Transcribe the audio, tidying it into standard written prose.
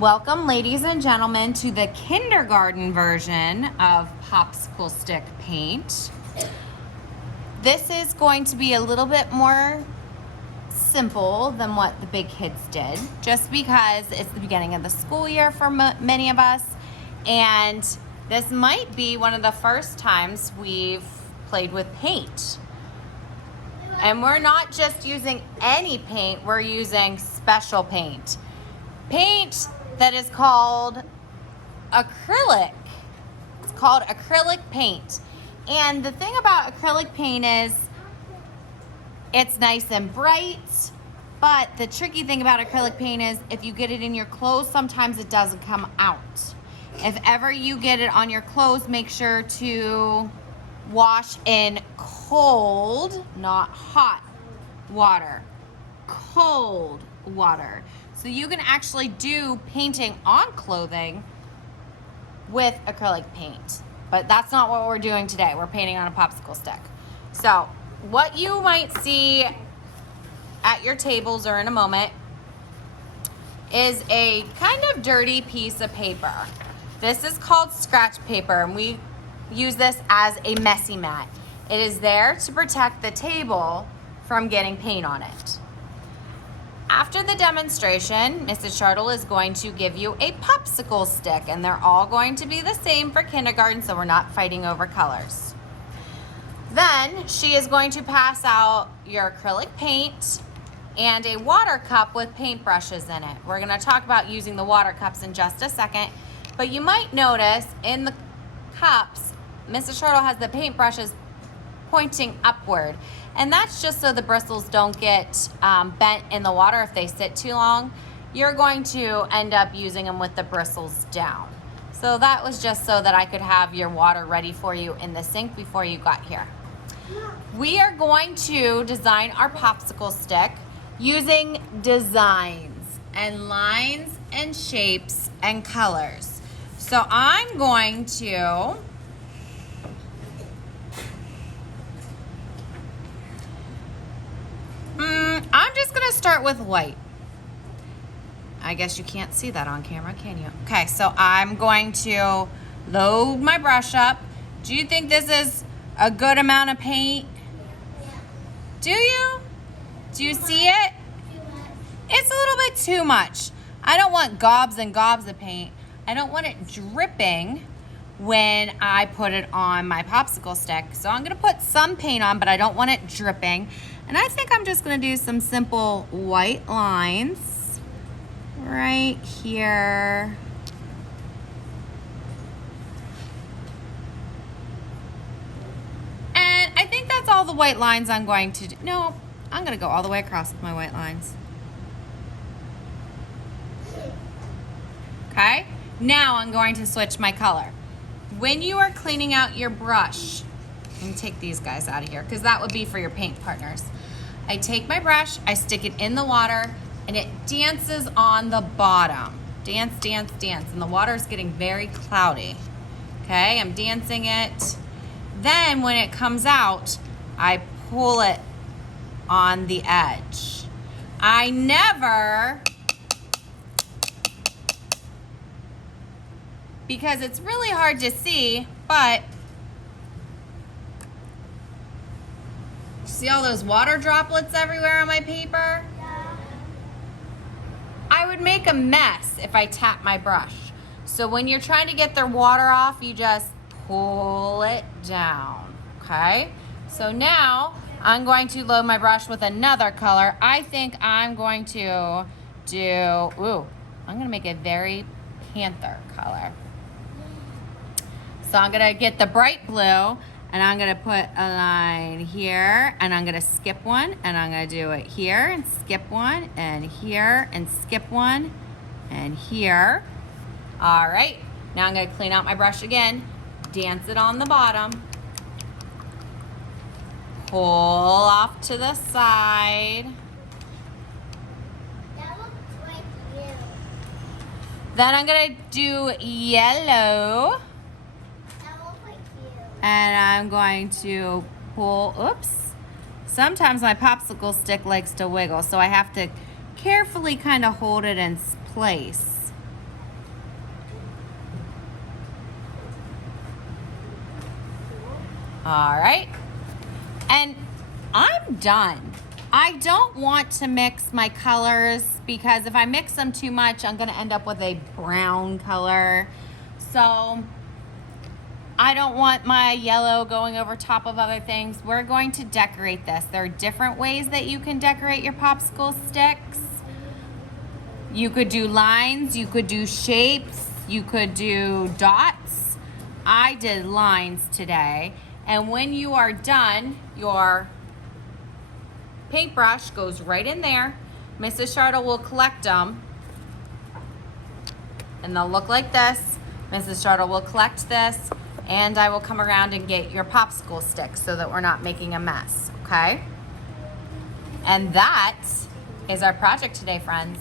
Welcome, ladies and gentlemen, to the kindergarten version of popsicle stick paint. This is going to be a little bit more simple than what the big kids did, just because it's the beginning of the school year for many of us, and this might be one of the first times we've played with paint. And we're not just using any paint, we're using special paint. Paint that is called acrylic. It's called acrylic paint. And the thing about acrylic paint is it's nice and bright, but the tricky thing about acrylic paint is if you get it in your clothes, sometimes it doesn't come out. If ever you get it on your clothes, make sure to wash in cold, not hot water, cold water. So you can actually do painting on clothing with acrylic paint. But that's not what we're doing today. We're painting on a popsicle stick. So what you might see at your tables or in a moment is a kind of dirty piece of paper. This is called scratch paper, and we use this as a messy mat. It is there to protect the table from getting paint on it. After the demonstration, Mrs. Chartle is going to give you a popsicle stick, and they're all going to be the same for kindergarten, so we're not fighting over colors. Then she is going to pass out your acrylic paint and a water cup with paintbrushes in it. We're going to talk about using the water cups in just a second, but you might notice in the cups, Mrs. Chartle has the paintbrushes pointing upward. And that's just so the bristles don't get bent in the water if they sit too long. You're going to end up using them with the bristles down. So that was just so that I could have your water ready for you in the sink before you got here. We are going to design our popsicle stick using designs and lines and shapes and colors. So I'm going to start with white. I guess you can't see that on camera, can you? Okay, so I'm going to load my brush up. Do you think this is a good amount of paint? Do you? Do you see it? It's a little bit too much. I don't want gobs and gobs of paint. I don't want it dripping when I put it on my popsicle stick. So I'm gonna put some paint on, but I don't want it dripping. And I think I'm just gonna do some simple white lines right here. And I think that's all the white lines I'm going to do. No, I'm gonna go all the way across with my white lines. Okay, now I'm going to switch my color. When you are cleaning out your brush, let me take these guys out of here because that would be for your paint partners. I take my brush, I stick it in the water, and it dances on the bottom. Dance, dance, dance, and the water is getting very cloudy. Okay, I'm dancing it. Then when it comes out, I pull it on the edge. I never, because it's really hard to see, but see all those water droplets everywhere on my paper? Yeah. I would make a mess if I tap my brush. So when you're trying to get the water off, you just pull it down, okay? So now I'm going to load my brush with another color. I think I'm going to do, I'm gonna make a very panther color. So I'm gonna get the bright blue, and I'm gonna put a line here, and I'm gonna skip one, and I'm gonna do it here, and skip one, and here, and skip one, and here. All right, now I'm gonna clean out my brush again, dance it on the bottom, pull off to the side. That looks like you. Then I'm gonna do yellow. And I'm going to pull, oops. Sometimes my popsicle stick likes to wiggle, so I have to carefully kind of hold it in place. All right. And I'm done. I don't want to mix my colors because if I mix them too much, I'm gonna end up with a brown color. So I don't want my yellow going over top of other things. We're going to decorate this. There are different ways that you can decorate your popsicle sticks. You could do lines, you could do shapes, you could do dots. I did lines today. And when you are done, your paintbrush goes right in there. Mrs. Shardle will collect them. And they'll look like this. Mrs. Shardle will collect this. And I will come around and get your popsicle sticks so that we're not making a mess, okay? And that is our project today, friends.